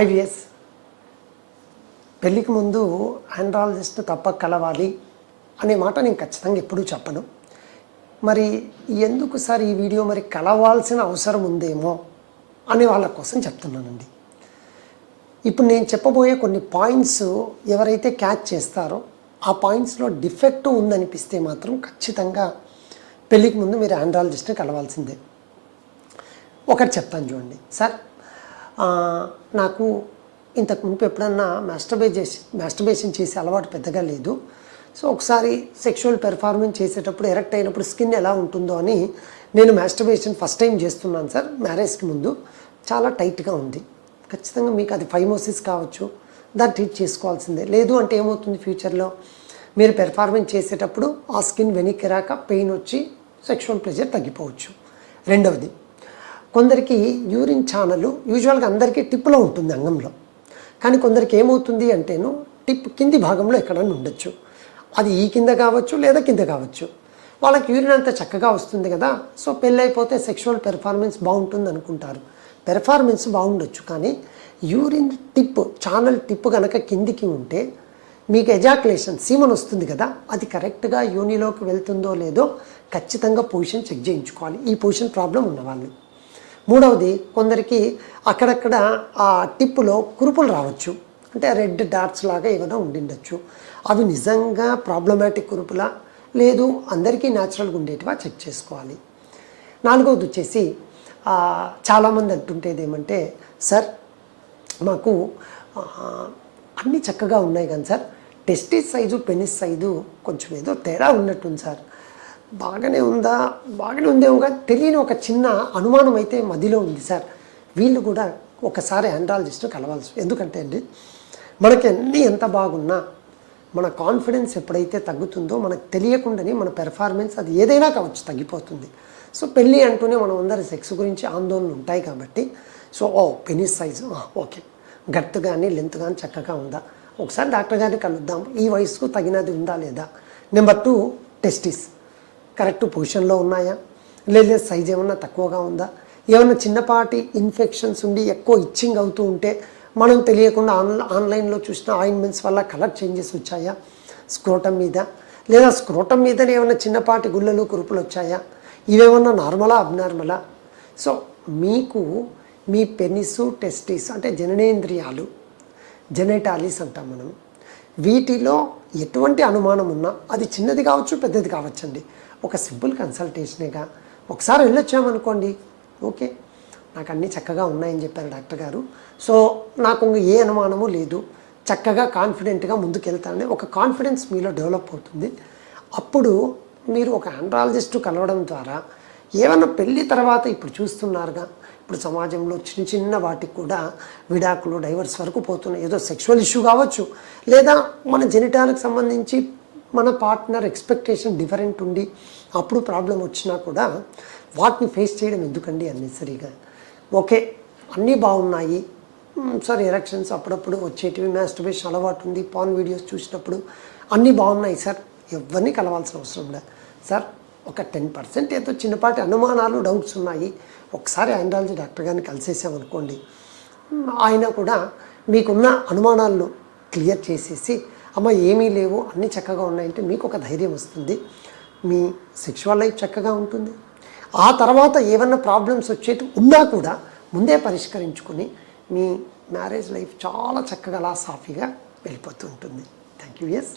IVS పెళ్ళికి ముందు andrologist తప్పక కలవాలి అనే మాట నేను ఖచ్చితంగా ఎప్పుడూ చెప్పను. మరి ఎందుకు సార్ ఈ వీడియో మరి కలవాల్సిన అవసరం ఉందేమో అనే వాళ్ళ కోసం చెప్తున్నానండి. ఇప్పుడు నేను చెప్పబోయే కొన్ని పాయింట్స్ ఎవరైతే క్యాచ్ చేస్తారో ఆ పాయింట్స్లో డిఫెక్ట్ ఉందనిపిస్తే మాత్రం ఖచ్చితంగా పెళ్ళికి ముందు మీరు ఆండ్రాలజిస్ట్ని కలవాల్సిందే. ఒకటి చెప్తాను చూడండి సార్, నాకు ఇంతకు ముందు ఎప్పుడన్నా మాస్టర్బేషన్ చేసే అలవాటు పెద్దగా లేదు. సో ఒకసారి సెక్షువల్ పెర్ఫార్మెన్స్ చేసేటప్పుడు ఎరెక్ట్ అయినప్పుడు స్కిన్ ఎలా ఉంటుందో అని నేను మాస్టర్బేషన్ ఫస్ట్ టైం చేస్తున్నాను సార్. మ్యారేజ్కి ముందు చాలా టైట్గా ఉంది. ఖచ్చితంగా మీకు అది ఫైమోసిస్ కావచ్చు, దాన్ని ట్రీట్ చేసుకోవాల్సిందే. లేదు అంటే ఏమవుతుంది, ఫ్యూచర్లో మీరు పెర్ఫార్మెన్స్ చేసేటప్పుడు ఆ స్కిన్ వెనక్కి రాక పెయిన్ వచ్చి సెక్షువల్ ప్రెషర్ తగ్గిపోవచ్చు. రెండవది, కొందరికి యూరిన్ ఛానల్ యూజువల్గా అందరికీ టిప్లో ఉంటుంది అంగంలో, కానీ కొందరికి ఏమవుతుంది అంటేను టిప్ కింది భాగంలో ఎక్కడన్నా ఉండొచ్చు. అది ఈ కింద కావచ్చు లేదా కింద కావచ్చు. వాళ్ళకి యూరిన్ అంతా చక్కగా వస్తుంది కదా, సో పెళ్ళైపోతే సెక్షువల్ పెర్ఫార్మెన్స్ బాగుంటుంది అనుకుంటారు. పెర్ఫార్మెన్స్ బాగుండొచ్చు, కానీ యూరిన్ టిప్ ఛానల్ టిప్ కనుక కిందికి ఉంటే మీకు ఎజాక్యులేషన్ సీమన్ వస్తుంది కదా, అది కరెక్ట్గా యోనిలోకి వెళ్తుందో లేదో ఖచ్చితంగా పొజిషన్ చెక్ చేయించుకోవాలి, ఈ పొజిషన్ ప్రాబ్లం ఉన్నవాళ్ళు. మూడవది, కొందరికి అక్కడక్కడ ఆ టిప్పులో కురుపులు రావచ్చు, అంటే రెడ్ డాట్స్ లాగా ఏమైనా ఉండిండొచ్చు. అవి నిజంగా ప్రాబ్లమాటిక్ కురుపులా లేదు అందరికీ న్యాచురల్గా ఉండేటివా చెక్ చేసుకోవాలి. నాలుగవది వచ్చేసి చాలామంది అంటుంటేది ఏమంటే, సార్ మాకు అన్నీ చక్కగా ఉన్నాయి కానీ sir testis size penis size కొంచెం ఏదో తేడా ఉన్నట్టుంది సార్, బాగానే ఉందేమో కానీ తెలియని ఒక చిన్న అనుమానం అయితే మదిలో ఉంది సార్. వీళ్ళు కూడా ఒకసారి ఆండ్రాలజిస్ట్ని కలవాల్సి. ఎందుకంటే అండి, మనకి అన్నీ ఎంత బాగున్నా మన కాన్ఫిడెన్స్ ఎప్పుడైతే తగ్గుతుందో మనకు తెలియకుండానే మన పెర్ఫార్మెన్స్ అది ఏదైనా కావచ్చు తగ్గిపోతుంది. సో పెళ్ళి అంటూనే మనం అందరి సెక్స్ గురించి ఆందోళనలు ఉంటాయి కాబట్టి, so penis size okay, gut కానీ లెంత్ కానీ చక్కగా ఉందా, ఒకసారి డాక్టర్ గారిని కలుద్దాం, ఈ వయసుకు తగినది ఉందా లేదా. నెంబర్ 2, టెస్టిస్ కరెక్ట్ పొజిషన్లో ఉన్నాయా, లేదా సైజ్ ఏమన్నా తక్కువగా ఉందా, ఏమన్నా చిన్నపాటి ఇన్ఫెక్షన్స్ ఉండి ఎక్కువ ఇచ్చింగ్ అవుతూ ఉంటే మనం తెలియకుండా ఆన్లైన్లో చూసిన ఆయింట్మెంట్స్ వల్ల కలర్ చేంజెస్ వచ్చాయా స్క్రోటం మీద, లేదా స్క్రోటం మీదనే ఏమైనా చిన్నపాటి గుళ్ళలు కురుపులు వచ్చాయా, ఇవేమన్నా నార్మలా అబ్నార్మలా. సో మీకు మీ పెనిసు టెస్టిస్ అంటే జననేంద్రియాలు జెనైటాలిస్ అంటాం మనం, వీటిలో ఎటువంటి అనుమానం ఉన్నా అది చిన్నది కావచ్చు పెద్దది కావచ్చండి, ఒక సింపుల్ కన్సల్టేషనేగా ఒకసారి వెళ్ళొచ్చామనుకోండి, ఓకే నాకు అన్నీ చక్కగా ఉన్నాయని చెప్పారు డాక్టర్ గారు, సో నాకు ఏ అనుమానము లేదు, చక్కగా కాన్ఫిడెంట్గా ముందుకెళ్తానని ఒక కాన్ఫిడెన్స్ మీలో డెవలప్ అవుతుంది. అప్పుడు మీరు ఒక ఆండ్రాలజిస్టు కలవడం ద్వారా ఏమన్నా పెళ్ళి తర్వాత ఇప్పుడు చూస్తున్నారుగా, ఇప్పుడు సమాజంలో చిన్న వాటికి కూడా విడాకులు డైవర్స్ వరకు పోతున్నాయి. ఏదో సెక్షువల్ ఇష్యూ కావచ్చు, లేదా మన జెనిటాలకు సంబంధించి మన పార్ట్నర్ ఎక్స్పెక్టేషన్ డిఫరెంట్ ఉండి అప్పుడు ప్రాబ్లం వచ్చినా కూడా వాటిని ఫేస్ చేయడం ఎందుకండి అన్నెసరీగా. ఓకే అన్నీ బాగున్నాయి సార్, ఎరెక్షన్స్ అప్పుడప్పుడు వచ్చేటివి, మాస్టర్బేషన్ అలవాటు ఉంది, పాన్ వీడియోస్ చూసినప్పుడు అన్నీ బాగున్నాయి సార్, ఎవరిని కలవాల్సిన అవసరం లేదు సార్. ఒక 10% ఏదో చిన్నపాటి అనుమానాలు డౌట్స్ ఉన్నాయి, ఒకసారి ఆండ్రాలజీ డాక్టర్ గారిని కలిసేసామనుకోండి, ఆయన కూడా మీకున్న అనుమానాలను క్లియర్ చేసేసి అమ్మ ఏమీ లేవు అన్నీ చక్కగా ఉన్నాయంటే మీకు ఒక ధైర్యం వస్తుంది, మీ సెక్షువల్ లైఫ్ చక్కగా ఉంటుంది. ఆ తర్వాత ఏమన్నా ప్రాబ్లమ్స్ వచ్చేటి ఉన్నా కూడా ముందే పరిష్కరించుకొని మీ మ్యారేజ్ లైఫ్ చాలా చక్కగా అలా సాఫీగా వెళ్ళిపోతూ ఉంటుంది. Thank you. ఎస్.